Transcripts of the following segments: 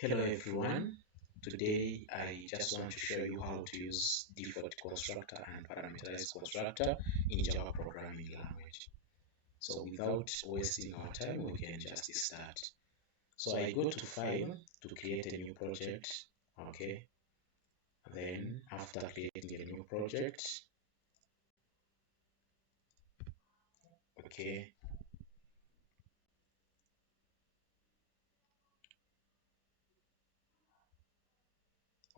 Hello everyone. Today I just want to show you how to use default constructor and parameterized constructor in Java programming language. So without wasting our time, we can just start. So I go to File to create a new project. Okay. Then after creating a new project, okay,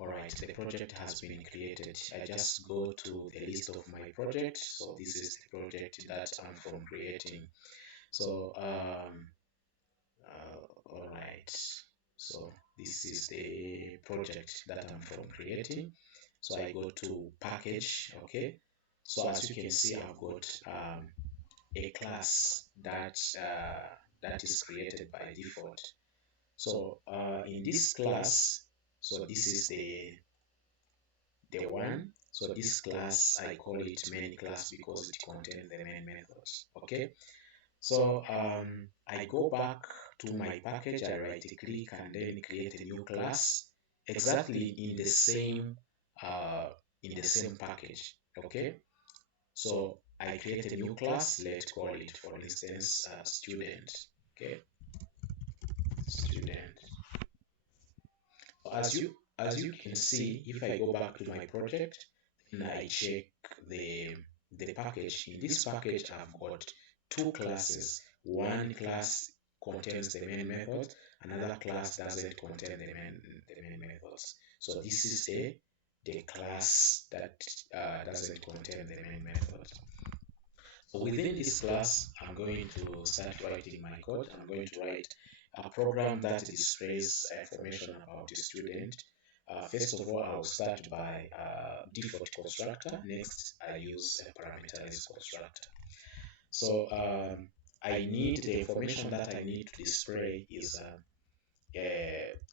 alright, the project has been created. I just go to the list of my project. So this is the project that I'm from creating. So alright, so this is the project that I'm from creating. So I go to package. Okay, so as you can see, I've got a class that is created by default. So in this class, so this is the one. So this class, I call it main class because it contains the main methods. Okay, so I go back to my package, I right click and then create a new class exactly in the same package. Okay, so I create a new class. Let's call it, for instance, student. Okay, student. So as you can see, if I go back to my project and I check the package, in this package I've got two classes. One class contains the main method, another class doesn't contain the main methods. So this is the class that doesn't contain the main method. So within this class, I'm going to start writing my code. I'm going to write a program that displays information about the student. First of all, I'll start by default constructor. Next, I use a parameterized constructor. So I need the information that I need to display is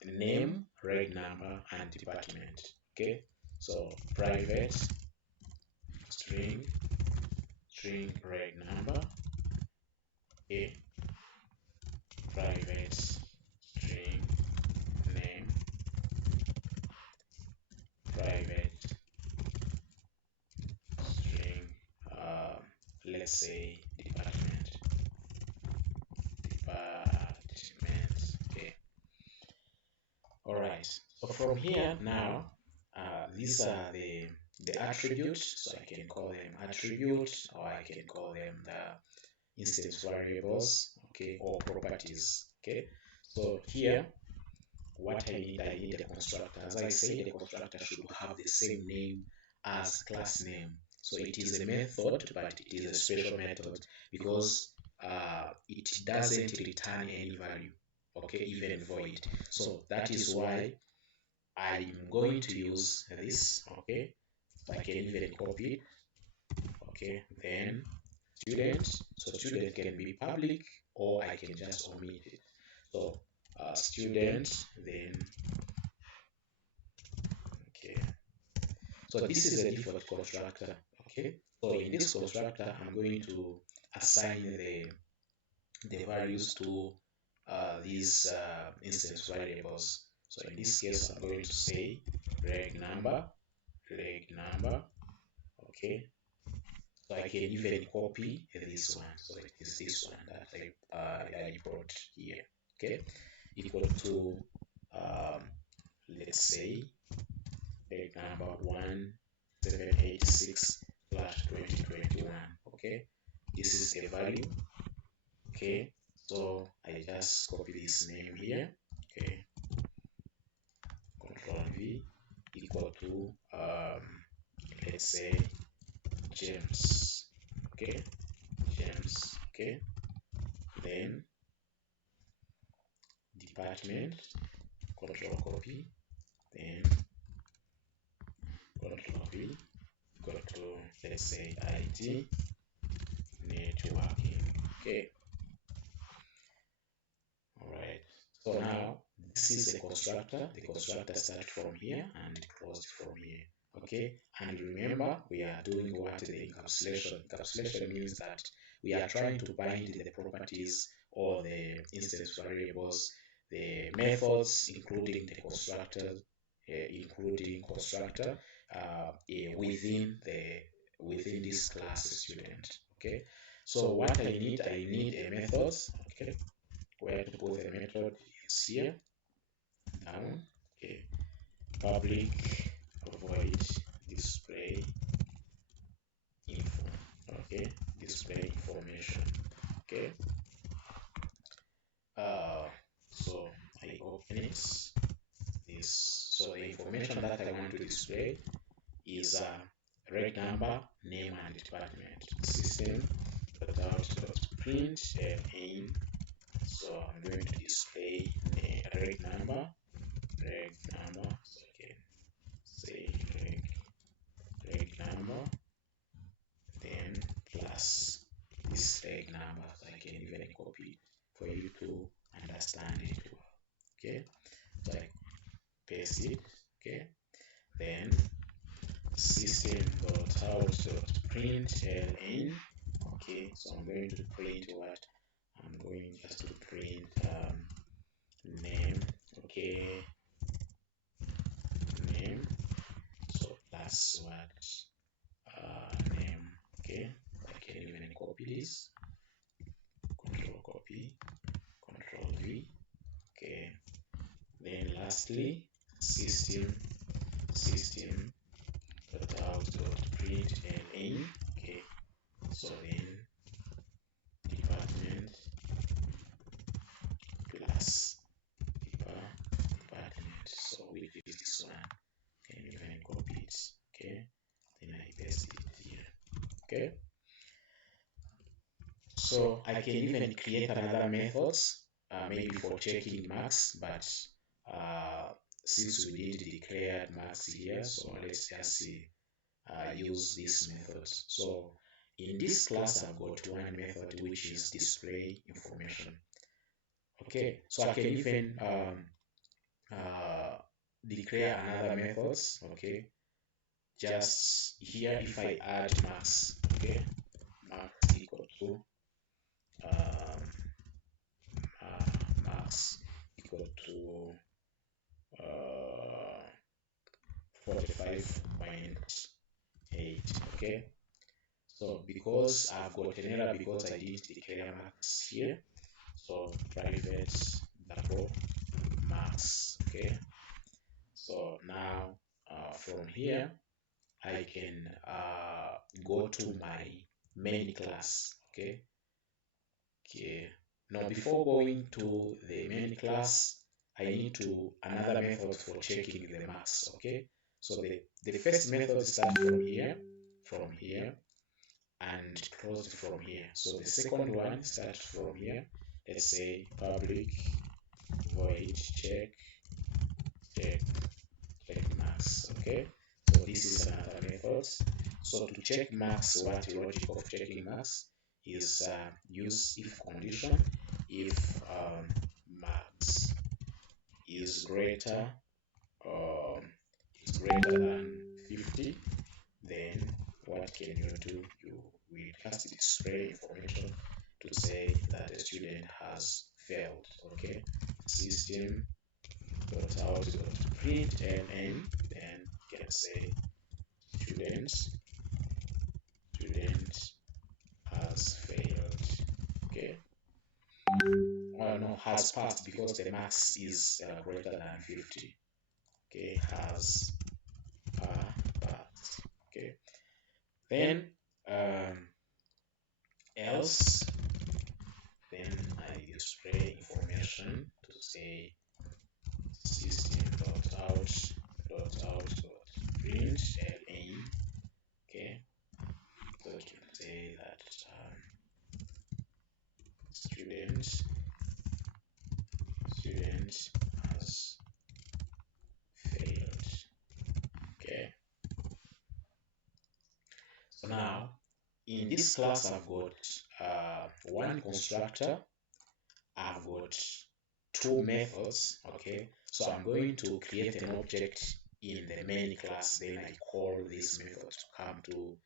name, reg number, and department. Okay, so private string reg number, a private string name, private string, let's say department. Okay, all right. So from here now, these are the attributes. So I can call them attributes, or I can call them the instance variables, okay, or properties. Okay, so here what I need a constructor. As I say, the constructor should have the same name as class name. So it is a method, but it is a special method because it doesn't return any value, okay, even void. So that is why I'm going to use this, okay. So I can even copy it, okay. Then student, so student can be public or I can just omit it. So student, then okay. So this is a default constructor. Okay. So in this constructor, I'm going to assign the values to these instance variables. So in this case, I'm going to say reg number. Okay. So I can even copy this one. So it is this one that I brought here. Okay. Equal to let's say reg number 1786/2021. Okay, this is the value. Okay, so I just copy this name here. Okay, Control V, equal to let's say James. Okay, James. Okay, then department, Control copy, then Control V, equal to let's say IT networking. Okay, all right. So now this is the constructor. The constructor starts from here and closed from here. Okay, and remember we are doing what the encapsulation. Encapsulation means that we are trying to bind the properties or the instance variables the methods, including the constructor within this class student. Okay, so what I need a method. Okay, where to put the method is here down. Okay, public void display info. Okay, display information. Okay, so I open it. So the information that I want to display is reg number, name and department, system print and aim. So I'm going to display the reg number, so I can say reg number, then plus this reg number, so I can even copy it for you to understand it well. Okay, so I paste it. Okay, then system.out.println. Okay, so I'm going to print what? I'm going just to print name. Okay, name. So that's what name. Okay, I can even copy this. Control copy, Control V. Okay, then lastly, system.out.println. Okay, so then department plus department. So which is this one? Can you even copy it? Okay, then I paste it here. Okay, so I can even create another methods, maybe for checking marks, but since we did declared marks here, so let's just see, use this method. So in this class I've got one method which is display information. Okay, so I can even declare another methods. Okay, just here if I add max. Okay, max equal to max equal to 45.8. Okay, so because I've got an error because I didn't declare max here, so private double max. Okay, so now from here I can go to my main class. Okay, now before going to the main class I need to another method for checking the marks. Okay, so the first method starts from here and closed from here. So the second one starts from here. Let's say public void check marks. Okay, so this is another method. So to check marks, what the logic of checking marks is use if condition. If marks is greater than 50, then what can you do? You will just display information to say that the student has failed. Okay, system.out.println, then you can say student has failed. Okay, no, has passed because the max is greater than 50. Okay, has passed. Okay, then else, then I display information to say system.out.println. Okay, so you can say that student has failed. Okay, so now in this class I've got one constructor, I've got two methods. Okay, so I'm going to create an object in the main class, then I call this method to come to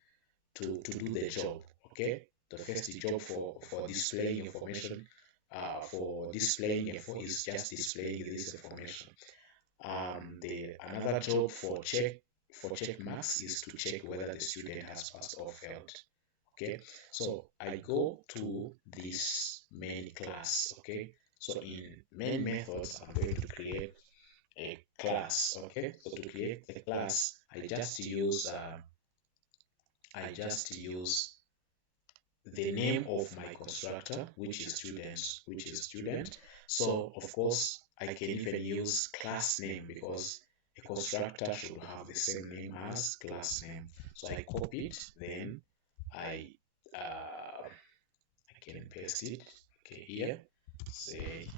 do the job. Okay, the first job for displaying information for displaying is just displaying this information. The another job for check marks is to check whether the student has passed or failed. Okay, so I go to this main class. Okay, so in main methods, I'm going to create a class. Okay, so to create a class, I just use the name of my constructor, which is student. So of course I can even use class name because a constructor should have the same name as class name. So I copy it, then I can paste it. Okay, here say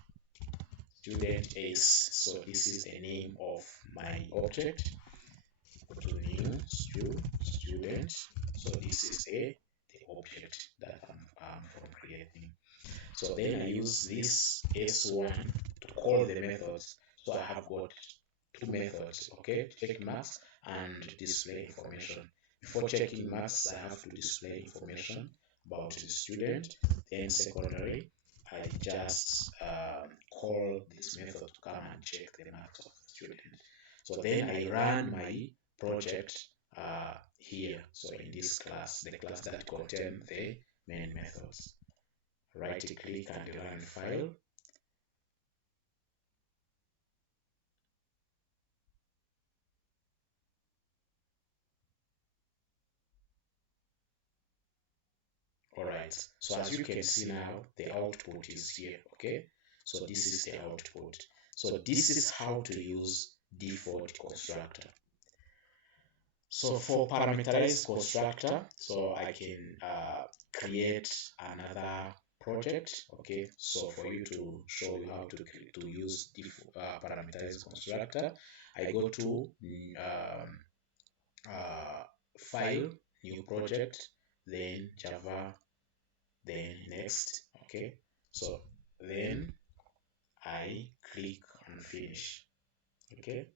student ace. So this is the name of my object. Go to new student. So this is the object that I'm from creating. So then I use this s1 to call the methods. So I have got two methods, okay, check marks and display information. Before checking marks, I have to display information about the student. Then secondary, I just call this method to come and check the marks of the student. So then I run my project here. So in this class, the class that contains the main methods. Right click and run file. Alright, so as you can see now, the output is here. Okay, so this is the output. So this is how to use default constructor. So for parameterized constructor, so I can create another project. Okay, so for you to show you how to use parameterized constructor, I go to file, new project, then Java, then next. Okay, so then I click on finish. Okay,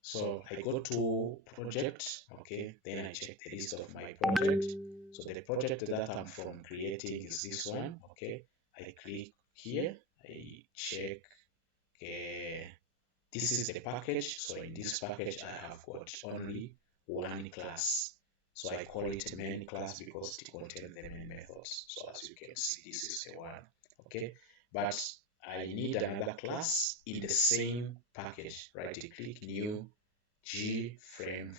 so I go to project. Okay, then I check the list of my project. So the project that I'm from creating is this one. Okay, I click here, I check. Okay, this is the package. So in this package I have got only one class. So I call it a main class because it contains the main methods. So as you can see, this is the one. Okay, but I need another class in the same package. Right click, new G frame,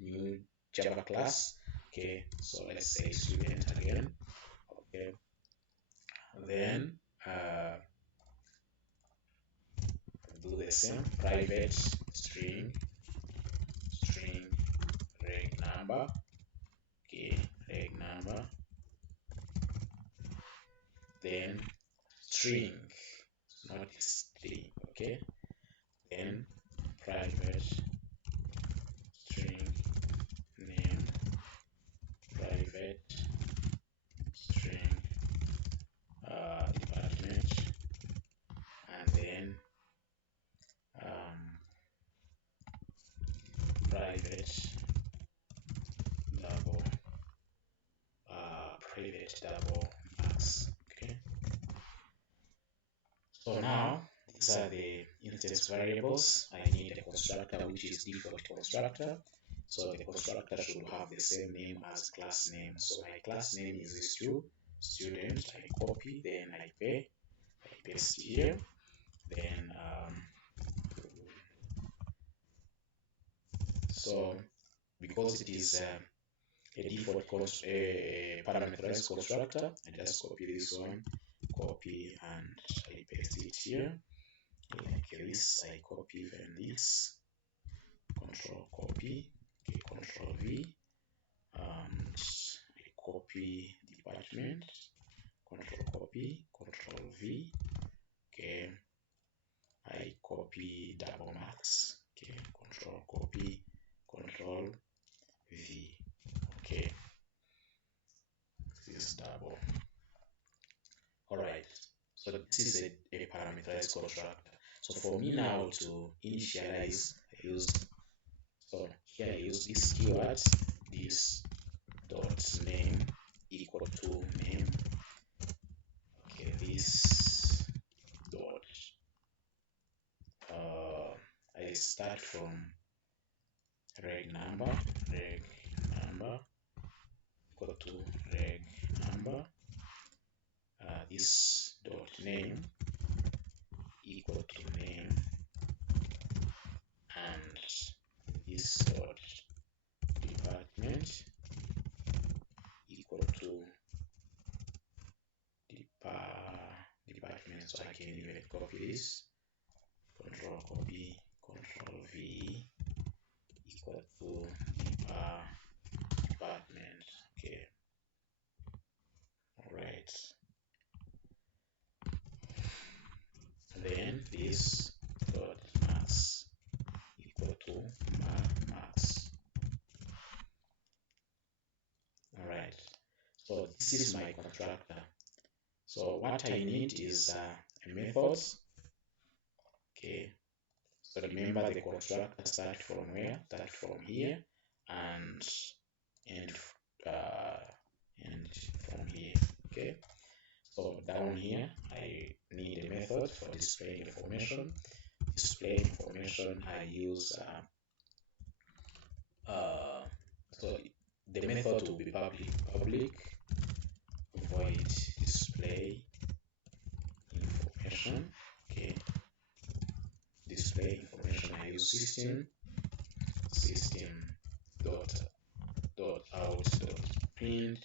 new Java class. Okay, so let's say student again. Okay, then do the same, private string reg number. Okay, reg number, then string, not string. Okay, then private string name, private string department, and then private double max. Okay, so now these are the instance variables. I need a constructor which is default constructor. So the constructor should have the same name as class name. So my class name is this student. I copy, then I paste here. Then so because it is a default parameterized constructor, I just copy this one, copy, and I paste it here. Like this, I copy even this, control copy, okay, control V, and I copy department, control copy, control V, okay, I copy double max, okay, control copy, control V, okay, this is double. Alright, so this is a parameterized constructor. So for me now to initialize, I use, so here I use this keyword, this dot name equal to name, this dot. I start from reg number equal to reg number. This dot name equal to name, and this dot department equal to department. So I can even copy this, control copy, control V, equal to department. Okay, all right. Then this dot max equal to max. All right. So this is my constructor. So what I need is a method. Okay. So remember, the constructor start from where? Start from here and from here. Okay. So down here I need a method for displaying information. Display information, I use so the method will be public void display information. Okay, display information, I use system dot out dot print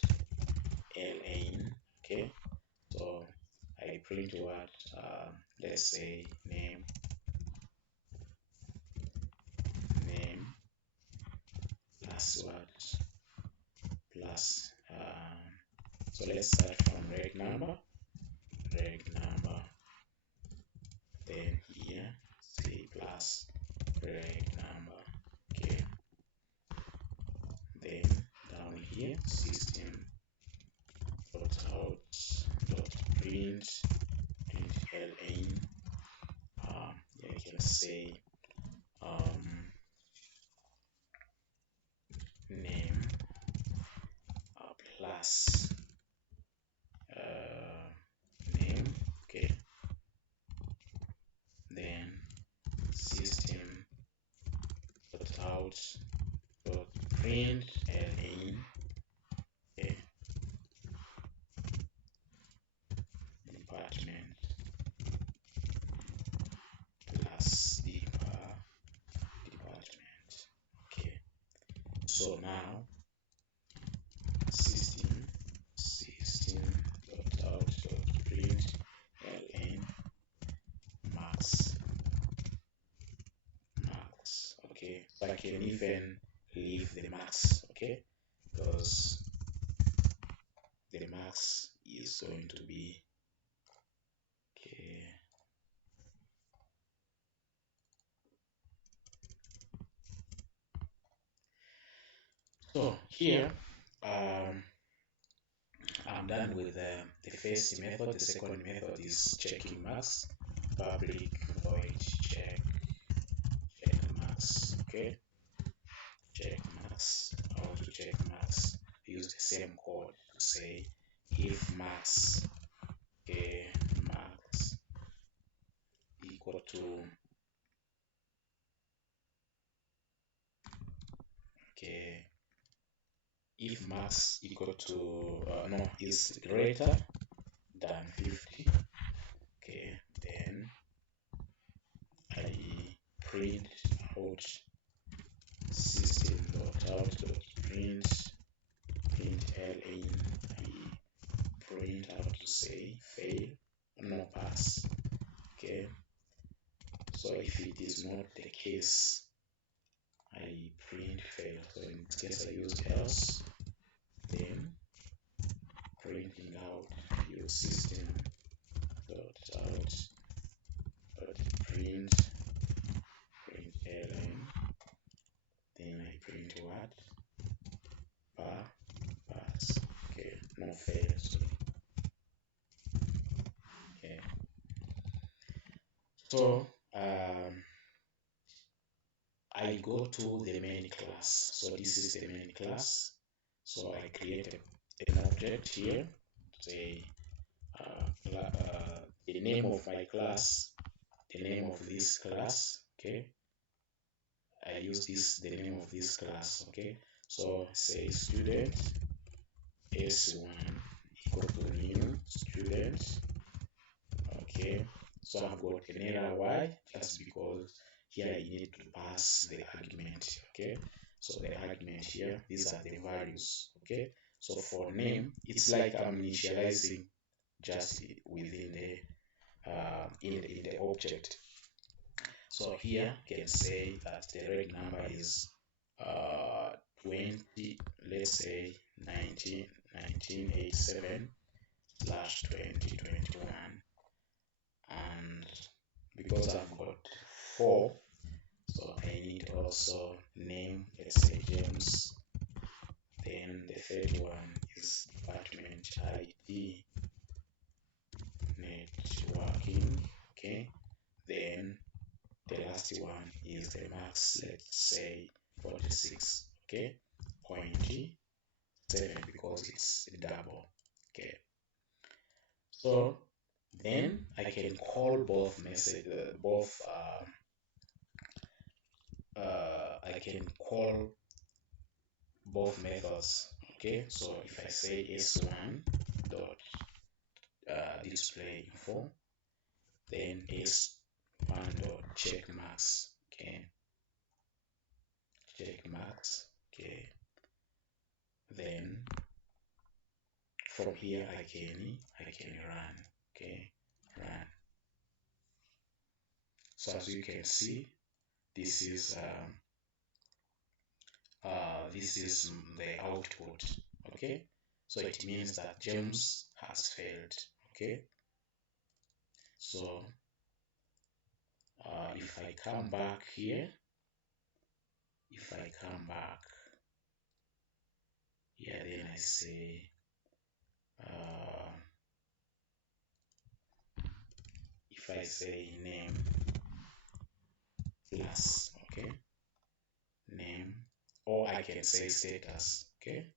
ln. Okay, so I print what, let's say name plus what, plus so let's start from reg number, then here say plus reg number. Okay, then down here system dot out dot print ln. Yeah, I can say name plus name. Okay, then system dot out dot print ln. Okay, department plus department. Okay, so now system dot out dot print ln max. Okay, so I can even leave the max. Okay, because the max is going to be, okay, so here I'm done with the first method. The second method is checking max. Public void check max. Okay, check max. How to check max? Use the same code to say if max, okay, max equal to, okay, if max equal to no, is greater than 50. Okay, then I print out system dot out dot print ln. I print out to say fail, no pass. Okay, so if it is not the case, I print fail. So in this case I use else, then printing out, use system dot out dot print ln, then I print what, pass. Okay, no fail. Okay, so I go to the main class. So this is the main class. So I create an object here, say the name of my class, the name of this class. Okay, I use the name of this class. Okay, so say student s1 equal to new student. Okay, so I've got an error. Why? Just because here I need to pass the argument. Okay, so the argument here, these are the values. Okay, so for name, it's like I'm initializing just within the in the object. So here I can say that the reg number is 20, let's say 1987 slash 2021, and because I've got 4, so I need also name, let's say James. Then the third one is department ID networking. Okay, then the last one is the max, let's say 46. Okay, 0.7 because it's double. Okay, so then I can call both I can call both methods. Okay, so if I say s1 dot display info, then s1 dot check max. Okay, check max. Okay, then from here I can run. Okay, run. So as you can see, this is the output. Okay, so it means that James has failed. Okay, so if I come back here, then I say if I say name plus, okay, name, or I can say status. Okay,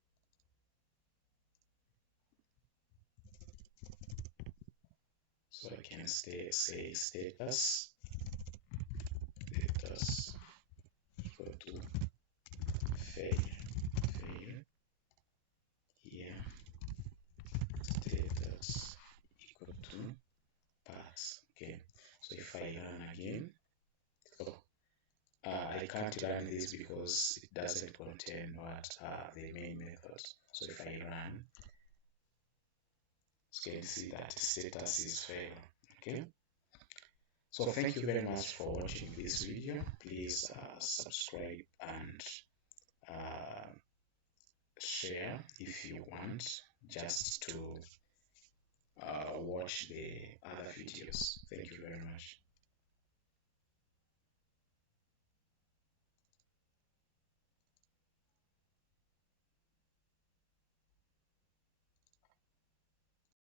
so I can say status equal to fail. Here status equal to pass. Okay, so if I run again, so I can't run this because it doesn't contain what the main method. So if I run, you can see that status is fail. Okay, so thank you very much for watching this video. Please subscribe and share if you want, just to watch the other videos. Thank you very much.